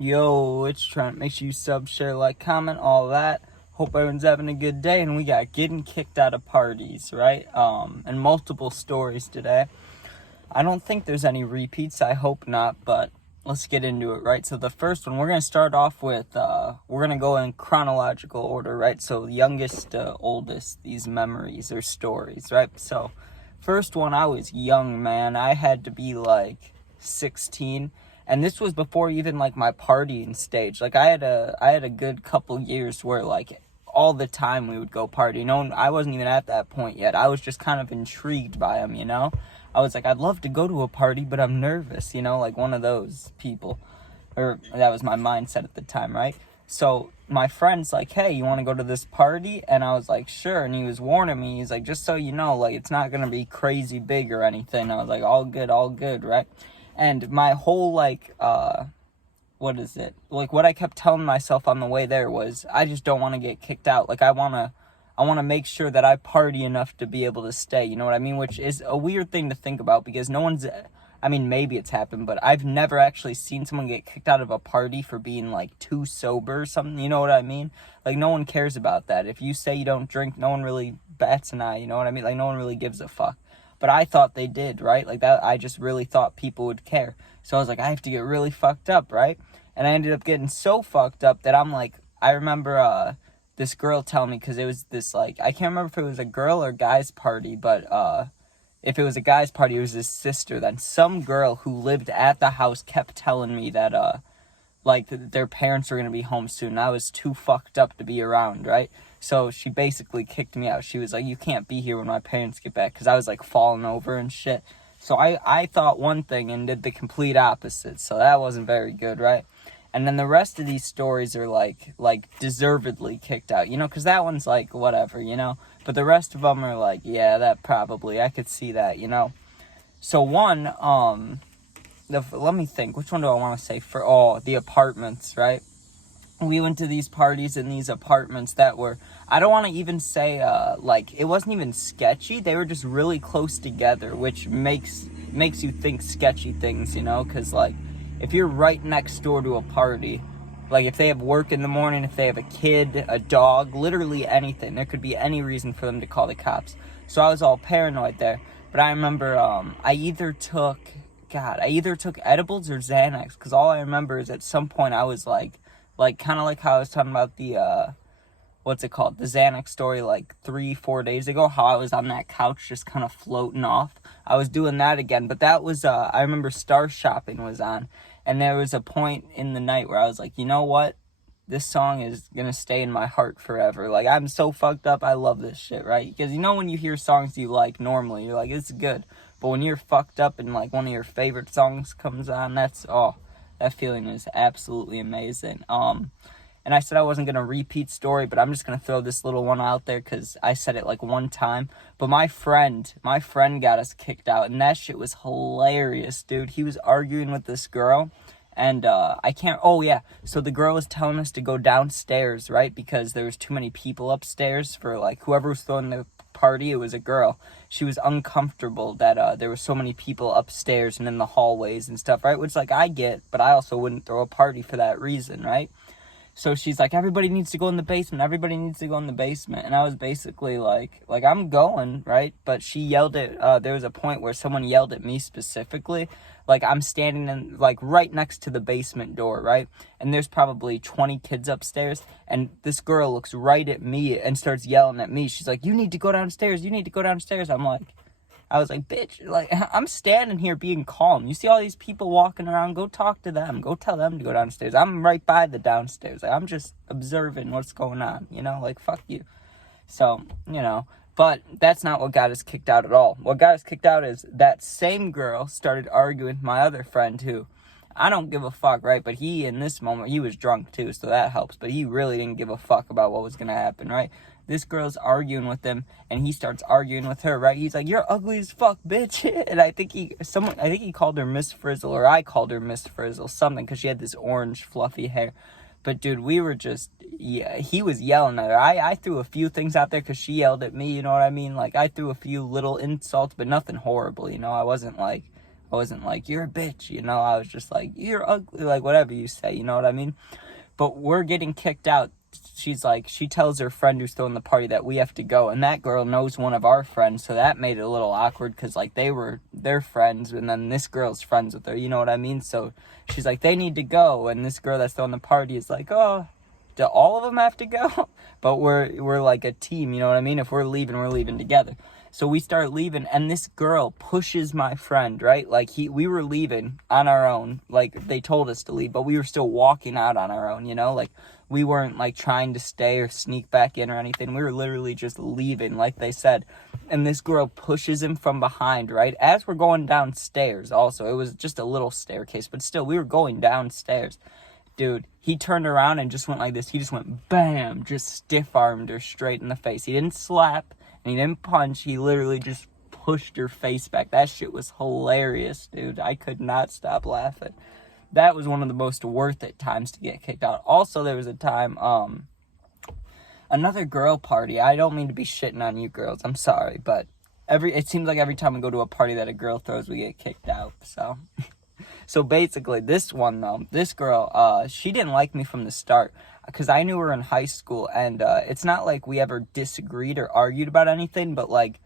Yo, it's Trent. Make sure you sub, share, like, comment, all that. Hope everyone's having a good day. And we got getting kicked out of parties, right? And multiple stories today. I don't think there's any repeats. I hope not, but let's get into it, right? So the first one, we're going to start off with, we're going to go in chronological order, right? So youngest to oldest, these memories or stories, right? So first one, I was young, man. I had to be like 16. And this was before even like my partying stage. Like I had a good couple years where like all the time we would go party. I wasn't even at that point yet. I was just kind of intrigued by them, I was like, I'd love to go to a party, but I'm nervous, like one of those people. Or that was my mindset at the time, right? So my friend's like, hey, you want to go to this party? And I was like, sure. And he was warning me. He's like, just so you know, like, it's not going to be crazy big or anything. I was like, all good, right? And my whole, like, what is it? Like, what I kept telling myself on the way there was, I just don't want to get kicked out. Like, I want to make sure that I party enough to be able to stay, you know what I mean? Which is a weird thing to think about because maybe it's happened, but I've never actually seen someone get kicked out of a party for being, like, too sober or something, you know what I mean? Like, no one cares about that. If you say you don't drink, no one really bats an eye, you know what I mean? Like, no one really gives a fuck. But I thought they did, right? Like that, I just really thought people would care. So I was like, I have to get really fucked up, right? And I ended up getting so fucked up that I'm like, I remember this girl telling me, because it was this like, I can't remember if it was a girl or guy's party, but if it was a guy's party, it was his sister. Then some girl who lived at the house kept telling me that their parents were going to be home soon. I was too fucked up to be around, right? So she basically kicked me out. She was like, you can't be here when my parents get back, because I was like falling over and shit. So I thought one thing and did the complete opposite. So that wasn't very good, right? And then the rest of these stories are like deservedly kicked out, because that one's like whatever, But the rest of them are like, yeah, that probably, I could see that, So one, let me think, which one do I want to say for, the apartments, right? We went to these parties in these apartments that were, I don't want to even say, it wasn't even sketchy. They were just really close together, which makes you think sketchy things, because, like, if you're right next door to a party, like, if they have work in the morning, if they have a kid, a dog, literally anything, there could be any reason for them to call the cops. So I was all paranoid there. But I remember, I either took edibles or Xanax, because all I remember is at some point I was, like kind of like how I was talking about the, what's it called? The Xanax story, like 3-4 days ago, how I was on that couch just kind of floating off. I was doing that again, but that was, I remember Star Shopping was on, and there was a point in the night where I was like, you know what? This song is gonna stay in my heart forever. Like, I'm so fucked up, I love this shit, right? Because when you hear songs you like normally, you're like, it's good. But when you're fucked up and, like, one of your favorite songs comes on, that feeling is absolutely amazing. And I said I wasn't going to repeat story, but I'm just going to throw this little one out there because I said it like one time. But my friend got us kicked out, and that shit was hilarious, dude. He was arguing with this girl, and so the girl was telling us to go downstairs, right? Because there was too many people upstairs for, like, whoever was throwing the party. It was a girl. She was uncomfortable that there were so many people upstairs and in the hallways and stuff, right? Which, like, I get, but I also wouldn't throw a party for that reason, right? So she's like, everybody needs to go in the basement. And I was basically like I'm going, right? But she yelled there was a point where someone yelled at me specifically. Like, I'm standing in, like, right next to the basement door, right? And there's probably 20 kids upstairs. And this girl looks right at me and starts yelling at me. She's like, you need to go downstairs. I was like, bitch, like, I'm standing here being calm. You see all these people walking around? Go talk to them. Go tell them to go downstairs. I'm right by the downstairs. Like, I'm just observing what's going on, like, fuck you. So, but that's not what got us kicked out at all. What got us kicked out is that same girl started arguing with my other friend who, I don't give a fuck, right? But he, in this moment, he was drunk too, so that helps. But he really didn't give a fuck about what was going to happen, right? This girl's arguing with him, and he starts arguing with her, right? He's like, you're ugly as fuck, bitch. And I think he called her Miss Frizzle, or I called her Miss Frizzle, something, because she had this orange, fluffy hair. But, dude, we were just, he was yelling at her. I threw a few things out there because she yelled at me, you know what I mean? Like, I threw a few little insults, but nothing horrible, I wasn't, like, I wasn't like, you're a bitch, you know? I was just like, you're ugly, like, whatever you say, you know what I mean? But we're getting kicked out. She's like, she tells her friend who's throwing the party that we have to go, and that girl knows one of our friends, so that made it a little awkward, because, like, they're friends, and then this girl's friends with her, you know what I mean? So she's like, they need to go, and this girl that's throwing the party is like, oh, do all of them have to go? But we're like a team, you know what I mean? If we're leaving together. So we start leaving, and this girl pushes my friend, right? Like, we were leaving on our own. Like, they told us to leave, but we were still walking out on our own, you know? Like, we weren't, like, trying to stay or sneak back in or anything. We were literally just leaving, like they said. And this girl pushes him from behind, right? As we're going downstairs, also. It was just a little staircase, but still, we were going downstairs. Dude, he turned around and just went like this. He just went bam, just stiff-armed her straight in the face. He didn't slap. And he didn't punch, he literally just pushed her face back. That shit was hilarious, dude. I could not stop laughing. That was one of the most worth it times to get kicked out. Also, there was a time, another girl party. I don't mean to be shitting on you girls, I'm sorry, but it seems like every time we go to a party that a girl throws, we get kicked out, so. So basically, this one, though, this girl, she didn't like me from the start, because I knew her in high school, and it's not like we ever disagreed or argued about anything, but, like,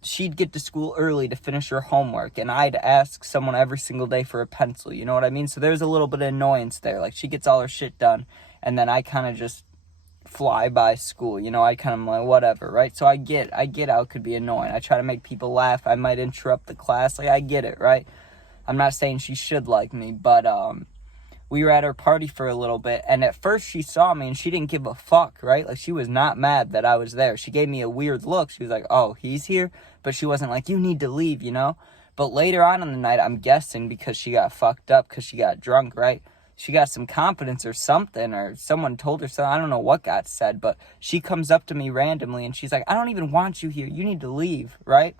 she'd get to school early to finish her homework, and I'd ask someone every single day for a pencil, you know what I mean? So there's a little bit of annoyance there. Like, she gets all her shit done, and then I kind of just fly by school, you know? I kind of like, whatever, right? So I get how it could be annoying. I try to make people laugh. I might interrupt the class. Like, I get it, right? I'm not saying she should like me, but we were at her party for a little bit, and at first she saw me, and she didn't give a fuck, right? Like, she was not mad that I was there. She gave me a weird look. She was like, oh, he's here? But she wasn't like, you need to leave, you know? But later on in the night, I'm guessing because she got fucked up, because she got drunk, right? She got some confidence or something, or someone told her something. I don't know what got said, but she comes up to me randomly, and she's like, I don't even want you here. You need to leave, right?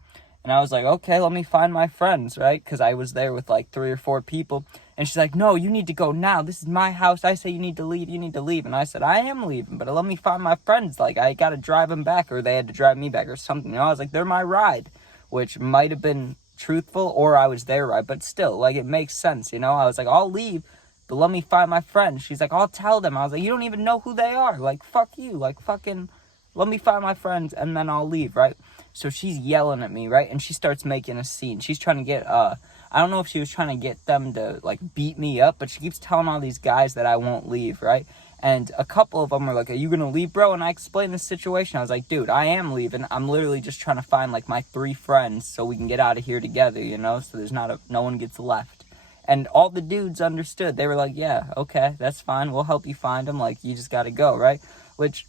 And I was like, okay, let me find my friends, right? Because I was there with like 3 or 4 people. And she's like, no, you need to go now. This is my house. I say you need to leave. You need to leave. And I said, I am leaving, but let me find my friends. Like, I got to drive them back, or they had to drive me back or something. You know, I was like, they're my ride, which might have been truthful, or I was their ride. But still, like, it makes sense, you know? I was like, I'll leave, but let me find my friends. She's like, I'll tell them. I was like, you don't even know who they are. Like, fuck you. Like, fucking, let me find my friends, and then I'll leave, right? So she's yelling at me, right? And she starts making a scene. She's trying to get, I don't know if she was trying to get them to, like, beat me up, but she keeps telling all these guys that I won't leave, right? And a couple of them were like, are you going to leave, bro? And I explained the situation. I was like, dude, I am leaving. I'm literally just trying to find, like, my 3 friends so we can get out of here together, you know? So there's no one gets left. And all the dudes understood. They were like, yeah, okay, that's fine. We'll help you find them. Like, you just got to go, right? Which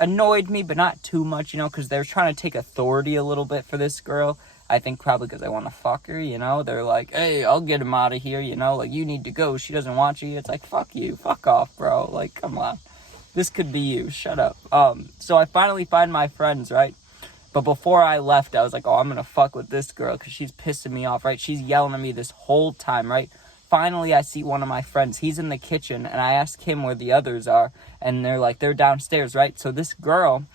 annoyed me, but not too much, you know, because they're trying to take authority a little bit for this girl. I think probably because I want to fuck her, you know. They're like, hey, I'll get him out of here, you know. Like, you need to go. She doesn't want you. It's like, fuck you. Fuck off, bro. Like, come on. This could be you. Shut up. So I finally find my friends, right? But before I left, I was like, oh, I'm going to fuck with this girl because she's pissing me off, right? She's yelling at me this whole time, right? Finally, I see one of my friends. He's in the kitchen, and I ask him where the others are, and they're like, they're downstairs, right? So this girl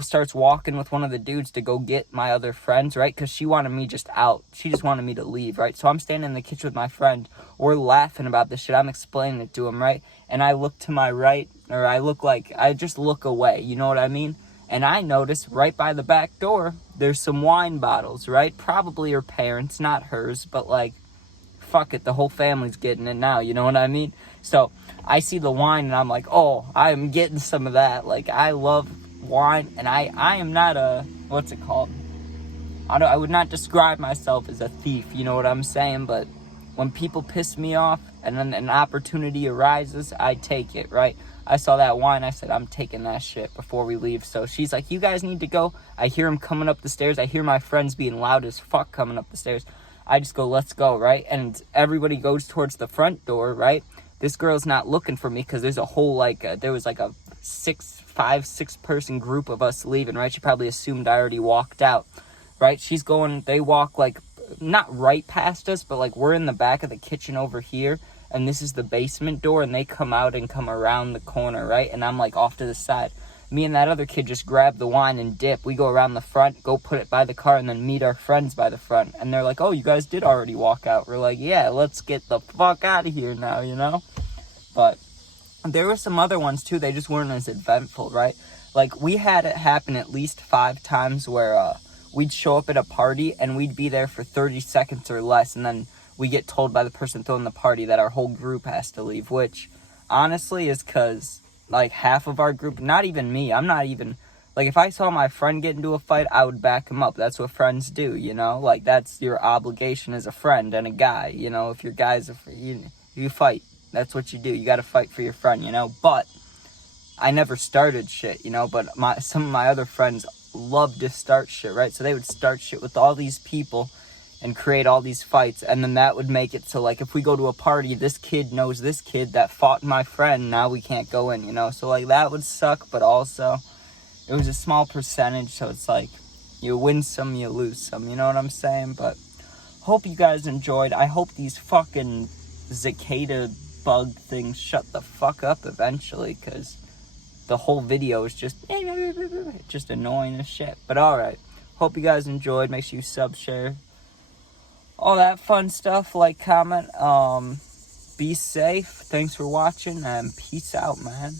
starts walking with one of the dudes to go get my other friends, right? Because she wanted me just out. She just wanted me to leave, right? So I'm standing in the kitchen with my friend. We're laughing about this shit. I'm explaining it to him, right? And I look to my right, or I just look away, you know what I mean? And I notice right by the back door, there's some wine bottles, right? Probably her parents, not hers, but like, fuck it, the whole family's getting it now, you know what I mean? So I see the wine and I'm like, oh, I'm getting some of that. Like, I love wine, and I am not a, what's it called? I would not describe myself as a thief, you know what I'm saying? But when people piss me off and then an opportunity arises, I take it, right? I saw that wine, I said, I'm taking that shit before we leave. So she's like, you guys need to go. I hear him coming up the stairs. I hear my friends being loud as fuck coming up the stairs. I just go, let's go, right? And everybody goes towards the front door, right? This girl's not looking for me because there's a whole, like, there was like a 6-person group of us leaving, right? She probably assumed I already walked out, right? She's going, they walk, like, not right past us, but, like, we're in the back of the kitchen over here, and this is the basement door, and they come out and come around the corner, right? And I'm, like, off to the side. Me and that other kid just grab the wine and dip. We go around the front, go put it by the car, and then meet our friends by the front. And they're like, oh, you guys did already walk out. We're like, yeah, let's get the fuck out of here now, you know? But there were some other ones, too. They just weren't as eventful, right? Like, we had it happen at least 5 times where we'd show up at a party, and we'd be there for 30 seconds or less, and then we get told by the person throwing the party that our whole group has to leave, which, honestly, is because, like, half of our group, not even me, I'm not even, like, if I saw my friend get into a fight, I would back him up. That's what friends do, you know? Like, that's your obligation as a friend and a guy, you know? If your guy's you fight. That's what you do. You gotta fight for your friend, you know? But I never started shit, you know? But some of my other friends loved to start shit, right? So they would start shit with all these people and create all these fights, and then that would make it so, like, if we go to a party, this kid knows this kid that fought my friend, now we can't go in, you know? So, like, that would suck, but also, it was a small percentage, so it's like, you win some, you lose some, you know what I'm saying? But, hope you guys enjoyed. I hope these fucking cicada bug things shut the fuck up eventually, because the whole video is just annoying as shit. But, alright. Hope you guys enjoyed. Make sure you sub, share, all that fun stuff. Like, comment, be safe. Thanks for watching, and peace out, man.